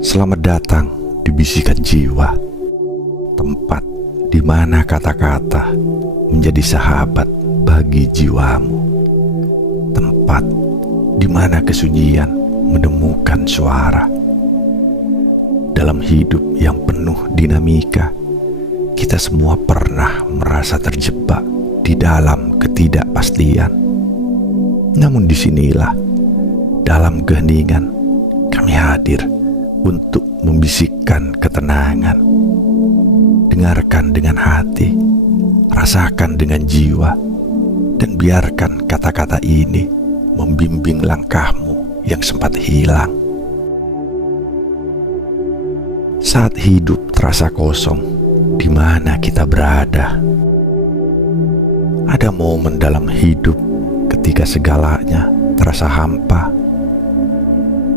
Selamat datang di Bisikan Jiwa, tempat di mana kata-kata menjadi sahabat bagi jiwamu, tempat di mana kesunyian menemukan suara. Dalam hidup yang penuh dinamika, kita semua pernah merasa terjebak di dalam ketidakpastian. Namun disinilah, dalam keheningan, kami hadir untuk membisikkan ketenangan. Dengarkan dengan hati, rasakan dengan jiwa, dan biarkan kata-kata ini membimbing langkahmu yang sempat hilang. Saat hidup terasa kosong, di mana kita berada? Ada momen dalam hidup ketika segalanya terasa hampa.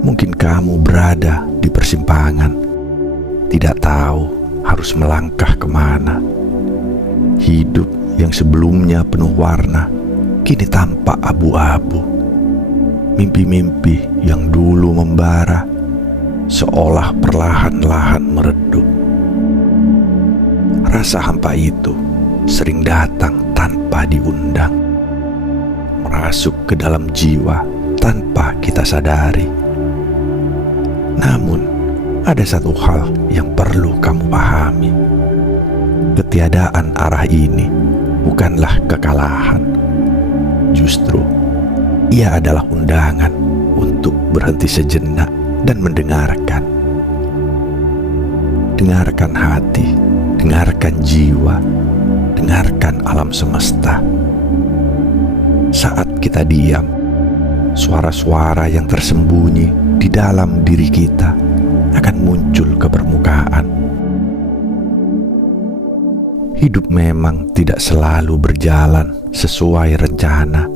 Mungkin kamu berada di persimpangan, tidak tahu harus melangkah kemana. Hidup yang sebelumnya penuh warna, kini tampak abu-abu. Mimpi-mimpi yang dulu membara, seolah perlahan-lahan meredup. Rasa hampa itu sering datang tanpa diundang, merasuk ke dalam jiwa tanpa kita sadari. Namun, ada satu hal yang perlu kamu pahami. Ketiadaan arah ini bukanlah kekalahan. Justru, ia adalah undangan untuk berhenti sejenak dan mendengarkan. Dengarkan hati, dengarkan jiwa, dengarkan alam semesta. Saat kita diam, suara-suara yang tersembunyi di dalam diri kita akan muncul ke permukaan. Hidup memang tidak selalu berjalan sesuai rencana,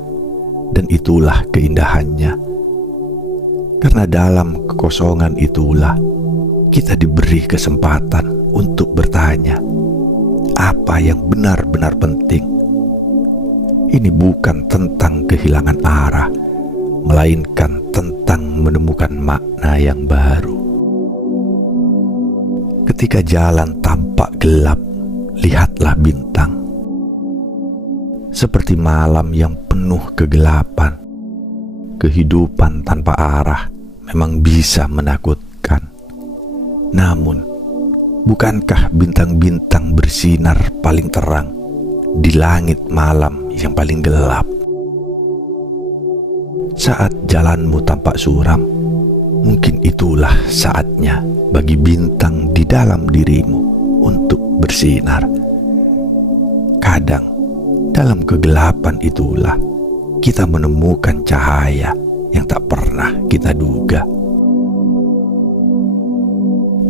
dan itulah keindahannya. Karena dalam kekosongan itulah kita diberi kesempatan untuk bertanya, apa yang benar-benar penting? Ini bukan tentang kehilangan arah, melainkan tentang menemukan makna yang baru. Ketika jalan tampak gelap, lihatlah bintang. Seperti malam yang penuh kegelapan, kehidupan tanpa arah memang bisa menakutkan. Namun, bukankah bintang-bintang bersinar paling terang di langit malam yang paling gelap? Saat jalanmu tampak suram, mungkin itulah saatnya bagi bintang di dalam dirimu untuk bersinar. Kadang, dalam kegelapan itulah kita menemukan cahaya yang tak pernah kita duga.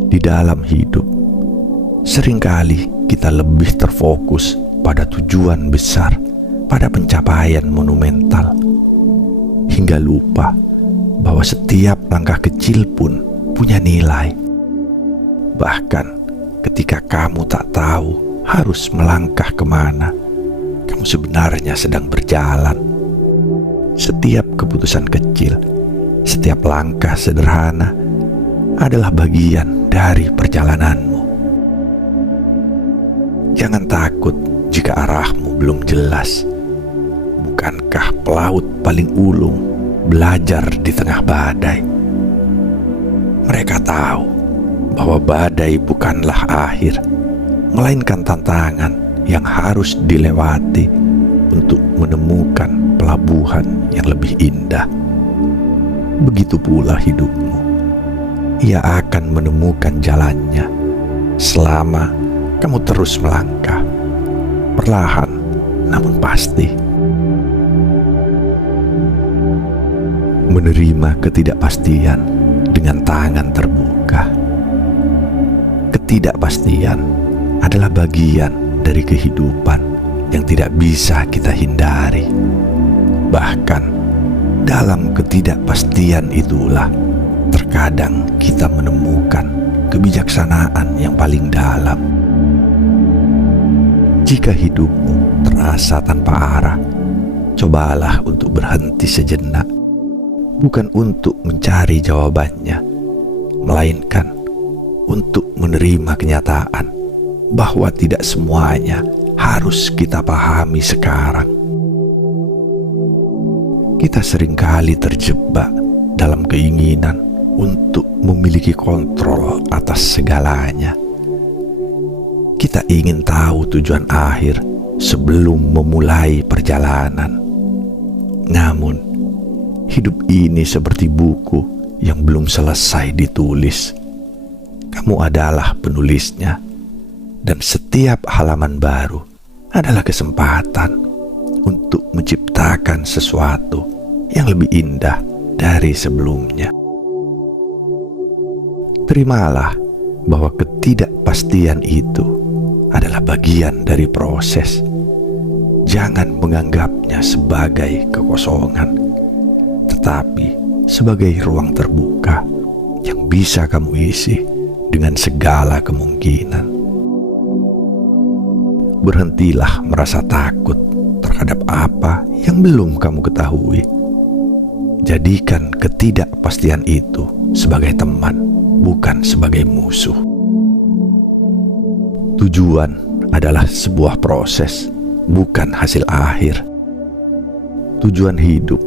Di dalam hidup, seringkali kita lebih terfokus pada tujuan besar, pada pencapaian monumental, hingga lupa bahwa setiap langkah kecil pun punya nilai. Bahkan ketika kamu tak tahu harus melangkah kemana, kamu sebenarnya sedang berjalan. Setiap keputusan kecil, setiap langkah sederhana adalah bagian dari perjalananmu. Jangan takut jika arahmu belum jelas. Bukankah pelaut paling ulung belajar di tengah badai? Mereka tahu bahwa badai bukanlah akhir, melainkan tantangan yang harus dilewati untuk menemukan pelabuhan yang lebih indah. Begitu pula hidupmu. Ia akan menemukan jalannya selama kamu terus melangkah, perlahan namun pasti. Menerima ketidakpastian dengan tangan terbuka. Ketidakpastian adalah bagian dari kehidupan yang tidak bisa kita hindari. Bahkan dalam ketidakpastian itulah terkadang kita menemukan kebijaksanaan yang paling dalam. Jika hidupmu terasa tanpa arah, cobalah untuk berhenti sejenak. Bukan untuk mencari jawabannya, melainkan untuk menerima kenyataan bahwa tidak semuanya harus kita pahami sekarang. Kita seringkali terjebak dalam keinginan untuk memiliki kontrol atas segalanya. Kita ingin tahu tujuan akhir sebelum memulai perjalanan. Namun, hidup ini seperti buku yang belum selesai ditulis. Kamu adalah penulisnya, dan setiap halaman baru adalah kesempatan untuk menciptakan sesuatu yang lebih indah dari sebelumnya. Terimalah bahwa ketidakpastian itu adalah bagian dari proses. Jangan menganggapnya sebagai kekosongan, tetapi sebagai ruang terbuka yang bisa kamu isi dengan segala kemungkinan. Berhentilah merasa takut terhadap apa yang belum kamu ketahui. Jadikan ketidakpastian itu sebagai teman, bukan sebagai musuh. Tujuan adalah sebuah proses, bukan hasil akhir. Tujuan hidup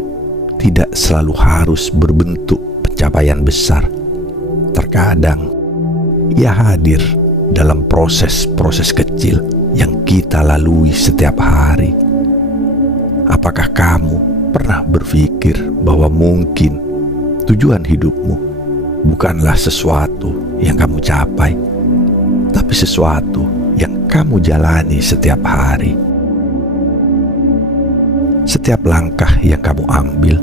tidak selalu harus berbentuk pencapaian besar. Terkadang ia hadir dalam proses-proses kecil yang kita lalui setiap hari. Apakah kamu pernah berpikir bahwa mungkin tujuan hidupmu bukanlah sesuatu yang kamu capai, tapi sesuatu yang kamu jalani setiap hari? Setiap langkah yang kamu ambil,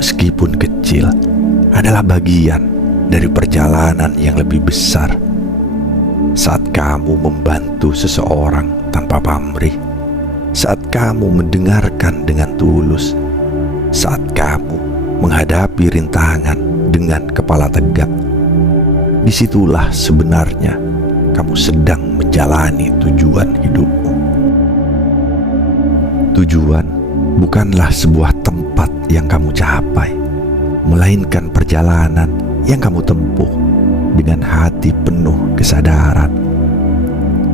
meskipun kecil, adalah bagian dari perjalanan yang lebih besar. Saat kamu membantu seseorang tanpa pamrih, saat kamu mendengarkan dengan tulus, saat kamu menghadapi rintangan dengan kepala tegak, disitulah sebenarnya kamu sedang menjalani tujuan hidupmu. Tujuan bukanlah sebuah tempat yang kamu capai, melainkan perjalanan yang kamu tempuh dengan hati penuh kesadaran.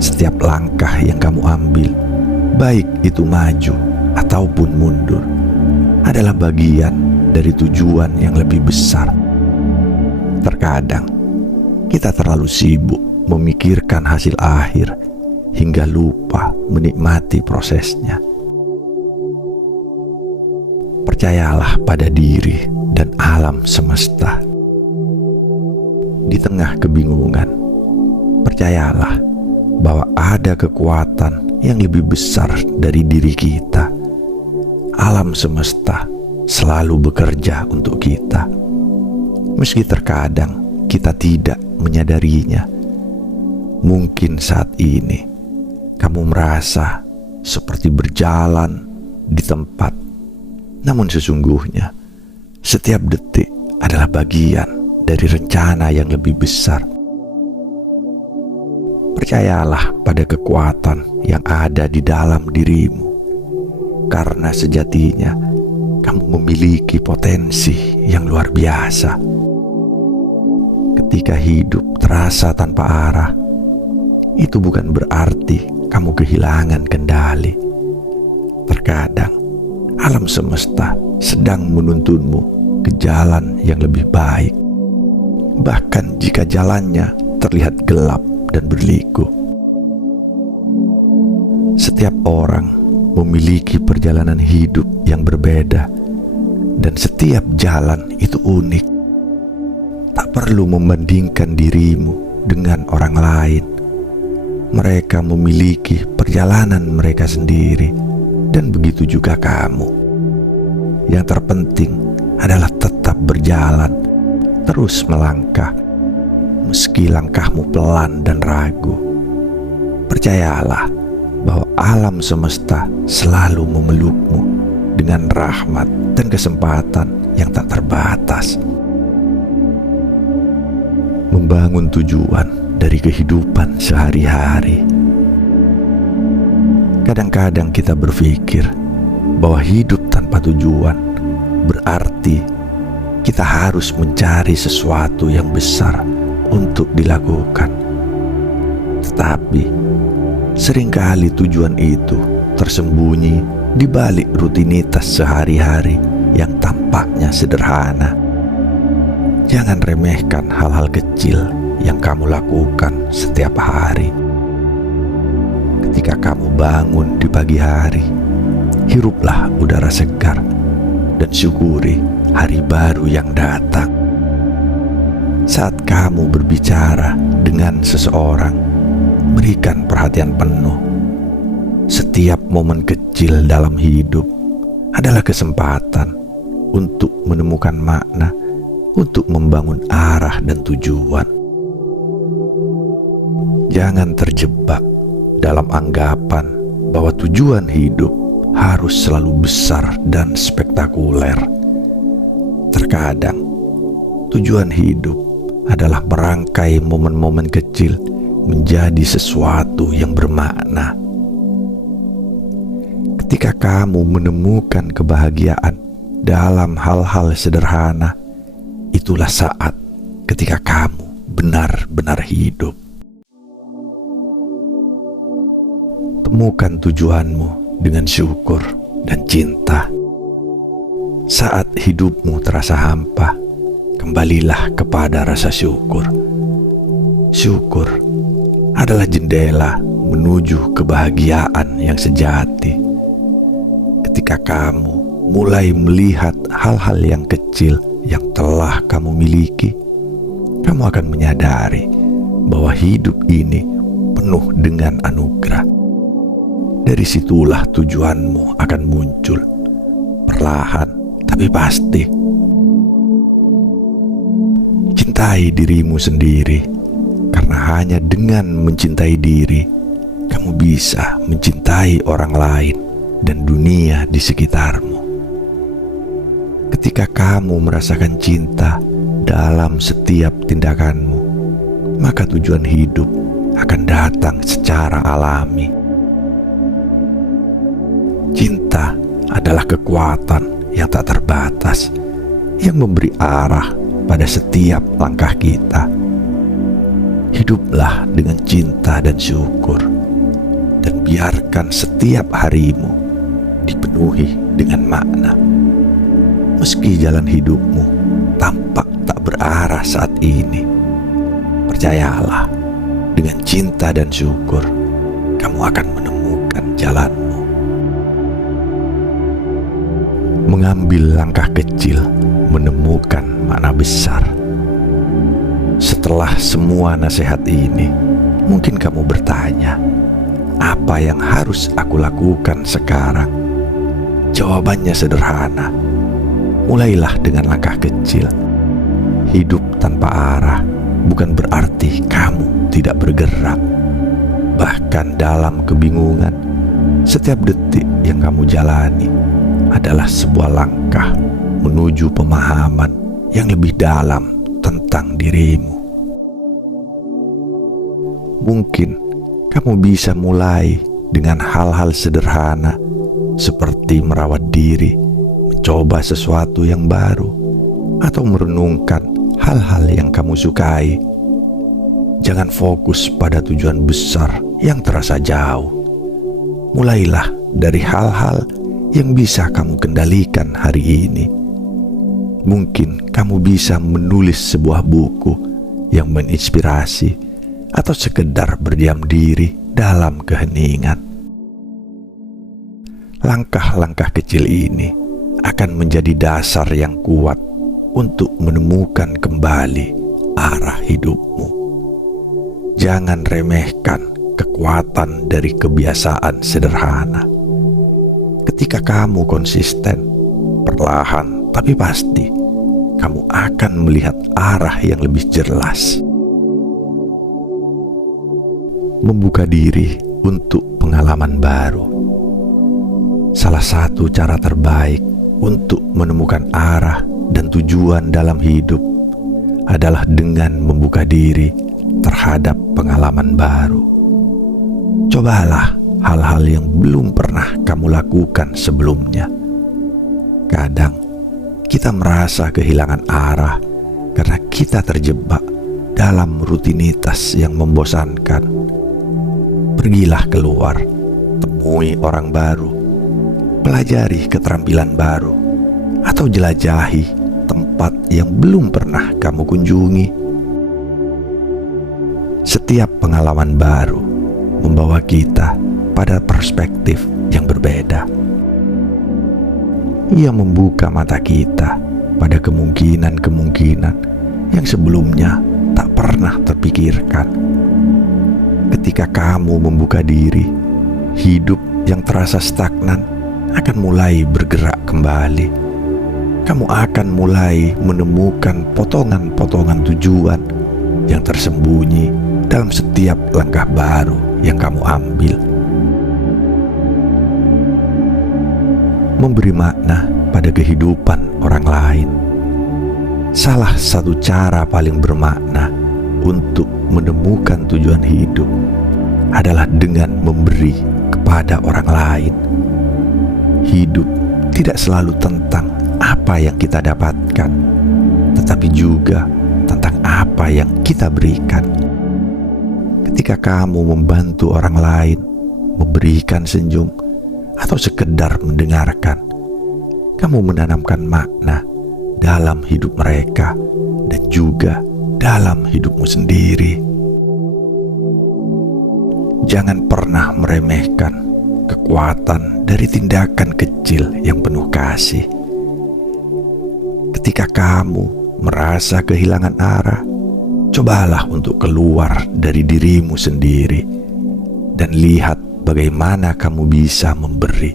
Setiap langkah yang kamu ambil, baik itu maju ataupun mundur, adalah bagian dari tujuan yang lebih besar. Terkadang kita terlalu sibuk memikirkan hasil akhir hingga lupa menikmati prosesnya. Percayalah pada diri dan alam semesta. Di tengah kebingungan, percayalah bahwa ada kekuatan yang lebih besar dari diri kita. Alam semesta selalu bekerja untuk kita, meski terkadang kita tidak menyadarinya. Mungkin saat ini kamu merasa seperti berjalan di tempat, namun sesungguhnya setiap detik adalah bagian dari rencana yang lebih besar. Percayalah pada kekuatan yang ada di dalam dirimu, karena sejatinya kamu memiliki potensi yang luar biasa. Ketika hidup terasa tanpa arah, itu bukan berarti kamu kehilangan kendali. Terkadang alam semesta sedang menuntunmu ke jalan yang lebih baik, bahkan jika jalannya terlihat gelap dan berliku. Setiap orang memiliki perjalanan hidup yang berbeda, dan setiap jalan itu unik. Tak perlu membandingkan dirimu dengan orang lain. Mereka memiliki perjalanan mereka sendiri, dan begitu juga kamu. Yang terpenting adalah tetap berjalan, terus melangkah, meski langkahmu pelan dan ragu. Percayalah bahwa alam semesta selalu memelukmu dengan rahmat dan kesempatan yang tak terbatas. Membangun tujuan dari kehidupan sehari-hari. Kadang-kadang kita berpikir bahwa hidup tanpa tujuan berarti kita harus mencari sesuatu yang besar untuk dilakukan. Tetapi seringkali tujuan itu tersembunyi di balik rutinitas sehari-hari yang tampaknya sederhana. Jangan remehkan hal-hal kecil yang kamu lakukan setiap hari. Ketika kamu bangun di pagi hari, hiruplah udara segar dan syukuri hari baru yang datang. Saat kamu berbicara dengan seseorang, berikan perhatian penuh. Setiap momen kecil dalam hidup adalah kesempatan untuk menemukan makna, untuk membangun arah dan tujuan. Jangan terjebak dalam anggapan bahwa tujuan hidup harus selalu besar dan spektakuler. Terkadang, tujuan hidup adalah merangkai momen-momen kecil menjadi sesuatu yang bermakna. Ketika kamu menemukan kebahagiaan dalam hal-hal sederhana, itulah saat ketika kamu benar-benar hidup. Temukan tujuanmu dengan syukur dan cinta. Saat hidupmu terasa hampa, kembalilah kepada rasa syukur. Syukur adalah jendela menuju kebahagiaan yang sejati. Ketika kamu mulai melihat hal-hal yang kecil yang telah kamu miliki, kamu akan menyadari bahwa hidup ini penuh dengan anugerah. Dari situlah tujuanmu akan muncul, perlahan tapi pasti. Cintai dirimu sendiri, karena hanya dengan mencintai diri, kamu bisa mencintai orang lain dan dunia di sekitarmu. Ketika kamu merasakan cinta dalam setiap tindakanmu, maka tujuan hidup akan datang secara alami. Cinta adalah kekuatan yang tak terbatas, yang memberi arah pada setiap langkah kita. Hiduplah dengan cinta dan syukur, dan biarkan setiap harimu dipenuhi dengan makna. Meski jalan hidupmu tampak tak berarah saat ini, percayalah, dengan cinta dan syukur, kamu akan menemukan jalanmu. Mengambil langkah kecil menemukan makna besar. Setelah semua nasihat ini, mungkin kamu bertanya, apa yang harus aku lakukan sekarang? Jawabannya sederhana. Mulailah dengan langkah kecil. Hidup tanpa arah bukan berarti kamu tidak bergerak. Bahkan dalam kebingungan, setiap detik yang kamu jalani adalah sebuah langkah menuju pemahaman yang lebih dalam tentang dirimu. Mungkin kamu bisa mulai dengan hal-hal sederhana seperti merawat diri, mencoba sesuatu yang baru, atau merenungkan hal-hal yang kamu sukai. Jangan fokus pada tujuan besar yang terasa jauh. Mulailah dari hal-hal yang bisa kamu kendalikan hari ini. Mungkin kamu bisa menulis sebuah buku yang menginspirasi, atau sekedar berdiam diri dalam keheningan. Langkah-langkah kecil ini akan menjadi dasar yang kuat untuk menemukan kembali arah hidupmu. Jangan remehkan kekuatan dari kebiasaan sederhana. Ketika kamu konsisten, perlahan tapi pasti, kamu akan melihat arah yang lebih jelas. Membuka diri untuk pengalaman baru. Salah satu cara terbaik untuk menemukan arah dan tujuan dalam hidup adalah dengan membuka diri terhadap pengalaman baru. Cobalah hal-hal yang belum pernah kamu lakukan sebelumnya. Kadang kita kita merasa kehilangan arah karena kita terjebak dalam rutinitas yang membosankan. Pergilah keluar, temui orang baru, pelajari keterampilan baru, atau jelajahi tempat yang belum pernah kamu kunjungi. Setiap pengalaman baru membawa kita pada perspektif yang berbeda. Ia membuka mata kita pada kemungkinan-kemungkinan yang sebelumnya tak pernah terpikirkan. Ketika kamu membuka diri, hidup yang terasa stagnan akan mulai bergerak kembali. Kamu akan mulai menemukan potongan-potongan tujuan yang tersembunyi dalam setiap langkah baru yang kamu ambil. Memberi makna pada kehidupan orang lain. Salah satu cara paling bermakna untuk menemukan tujuan hidup adalah dengan memberi kepada orang lain. Hidup tidak selalu tentang apa yang kita dapatkan, tetapi juga tentang apa yang kita berikan. Ketika kamu membantu orang lain, memberikan senyum, atau sekedar mendengarkan, kamu menanamkan makna dalam hidup mereka dan juga dalam hidupmu sendiri. Jangan pernah meremehkan kekuatan dari tindakan kecil yang penuh kasih. Ketika kamu merasa kehilangan arah, cobalah untuk keluar dari dirimu sendiri dan lihat bagaimana kamu bisa memberi.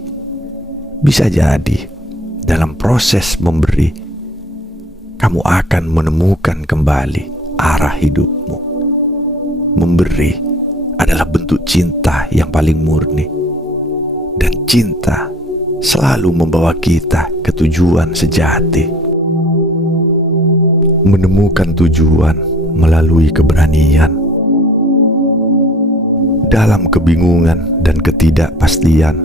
Bisa jadi dalam proses memberi, kamu akan menemukan kembali arah hidupmu. Memberi adalah bentuk cinta yang paling murni, dan cinta selalu membawa kita ke tujuan sejati. Menemukan tujuan melalui keberanian. Dalam kebingungan dan ketidakpastian,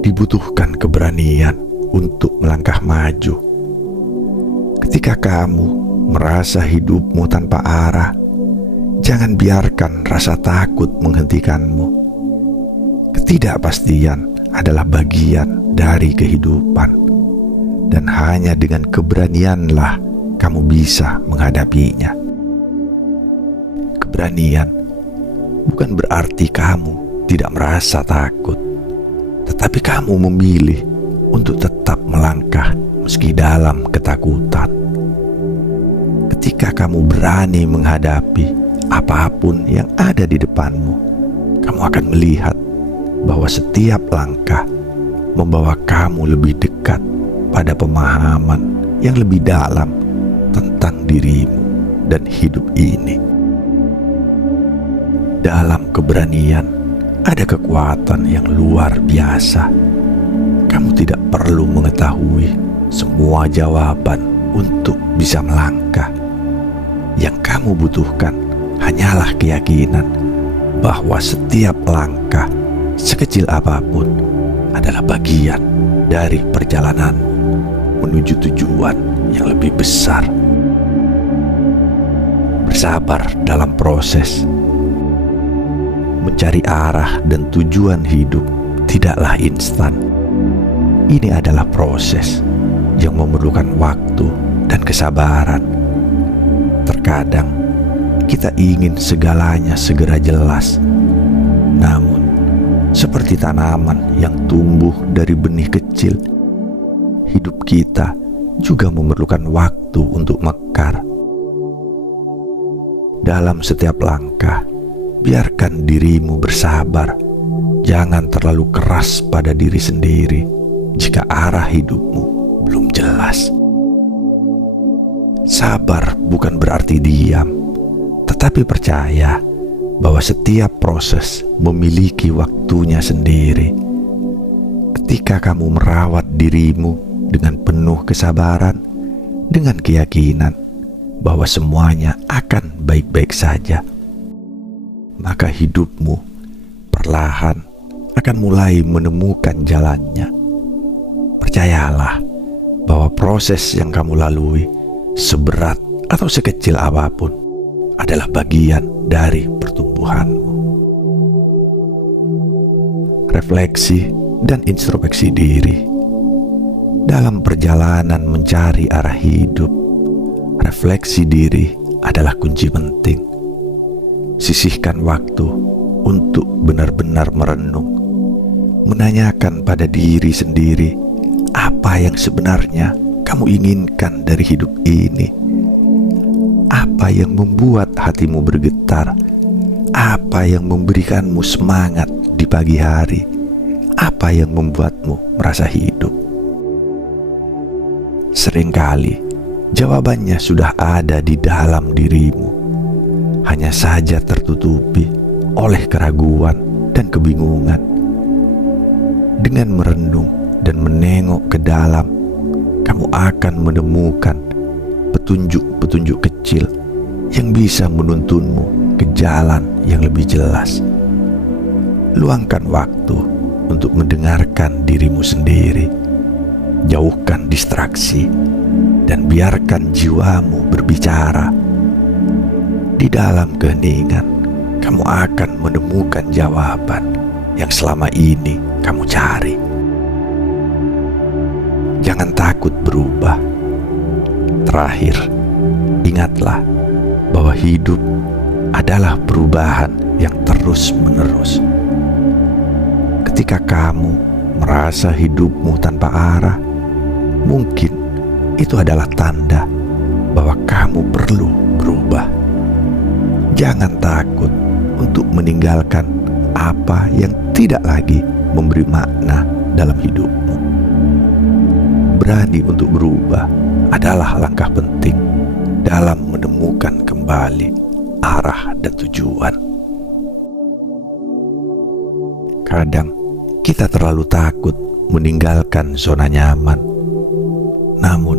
dibutuhkan keberanian untuk melangkah maju. Ketika kamu merasa hidupmu tanpa arah, jangan biarkan rasa takut menghentikanmu. Ketidakpastian adalah bagian dari kehidupan, dan hanya dengan keberanianlah kamu bisa menghadapinya. Keberanian bukan berarti kamu tidak merasa takut, tetapi kamu memilih untuk tetap melangkah meski dalam ketakutan. Ketika kamu berani menghadapi apapun yang ada di depanmu, kamu akan melihat bahwa setiap langkah membawa kamu lebih dekat pada pemahaman yang lebih dalam tentang dirimu dan hidup ini. Dalam keberanian ada kekuatan yang luar biasa. Kamu tidak perlu mengetahui semua jawaban untuk bisa melangkah. Yang kamu butuhkan hanyalah keyakinan bahwa setiap langkah, sekecil apapun, adalah bagian dari perjalananmu menuju tujuan yang lebih besar. Bersabar dalam proses. Mencari arah dan tujuan hidup tidaklah instan. Ini adalah proses yang memerlukan waktu dan kesabaran. Terkadang kita ingin segalanya segera jelas, namun seperti tanaman yang tumbuh dari benih kecil, hidup kita juga memerlukan waktu untuk mekar. Dalam setiap langkah, biarkan dirimu bersabar. Jangan terlalu keras pada diri sendiri jika arah hidupmu belum jelas. Sabar bukan berarti diam, tetapi percaya bahwa setiap proses memiliki waktunya sendiri. Ketika kamu merawat dirimu dengan penuh kesabaran, dengan keyakinan bahwa semuanya akan baik-baik saja, maka hidupmu perlahan akan mulai menemukan jalannya. Percayalah bahwa proses yang kamu lalui, seberat atau sekecil apapun, adalah bagian dari pertumbuhanmu. Refleksi dan introspeksi diri. Dalam perjalanan mencari arah hidup, refleksi diri adalah kunci penting. Sisihkan waktu untuk benar-benar merenung, menanyakan pada diri sendiri apa yang sebenarnya kamu inginkan dari hidup ini. Apa yang membuat hatimu bergetar? Apa yang memberikanmu semangat di pagi hari? Apa yang membuatmu merasa hidup? Seringkali jawabannya sudah ada di dalam dirimu, hanya saja tertutupi oleh keraguan dan kebingungan. Dengan merenung dan menengok ke dalam, kamu akan menemukan petunjuk-petunjuk kecil yang bisa menuntunmu ke jalan yang lebih jelas. Luangkan waktu untuk mendengarkan dirimu sendiri. Jauhkan distraksi dan biarkan jiwamu berbicara. Di dalam keheningan, kamu akan menemukan jawaban yang selama ini kamu cari. Jangan takut berubah. Terakhir, ingatlah bahwa hidup adalah perubahan yang terus-menerus. Ketika kamu merasa hidupmu tanpa arah, mungkin itu adalah tanda bahwa kamu perlu berubah. Jangan takut untuk meninggalkan apa yang tidak lagi memberi makna dalam hidupmu. Berani untuk berubah adalah langkah penting dalam menemukan kembali arah dan tujuan. Kadang kita terlalu takut meninggalkan zona nyaman. Namun,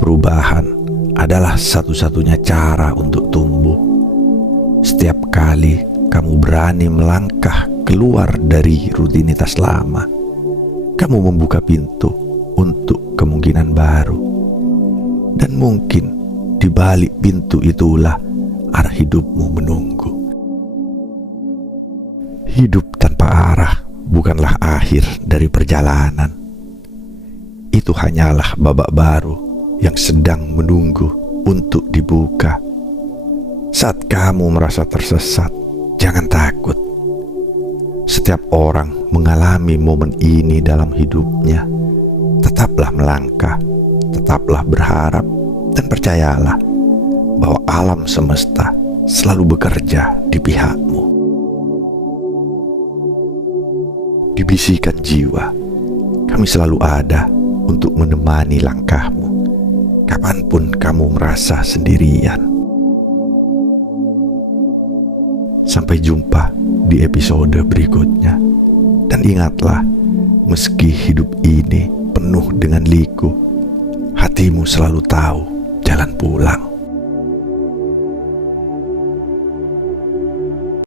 perubahan adalah satu-satunya cara untuk tumbuh. Setiap kali kamu berani melangkah keluar dari rutinitas lama, kamu membuka pintu untuk kemungkinan baru. Dan mungkin di balik pintu itulah arah hidupmu menunggu. Hidup tanpa arah bukanlah akhir dari perjalanan. Itu hanyalah babak baru yang sedang menunggu untuk dibuka. Saat kamu merasa tersesat, jangan takut. Setiap orang mengalami momen ini dalam hidupnya. Tetaplah melangkah, tetaplah berharap, dan percayalah bahwa alam semesta selalu bekerja di pihakmu. Di bisikan jiwa, kami selalu ada untuk menemani langkahmu, kapanpun kamu merasa sendirian. Sampai jumpa di episode berikutnya. Dan ingatlah, meski hidup ini penuh dengan liku, hatimu selalu tahu jalan pulang.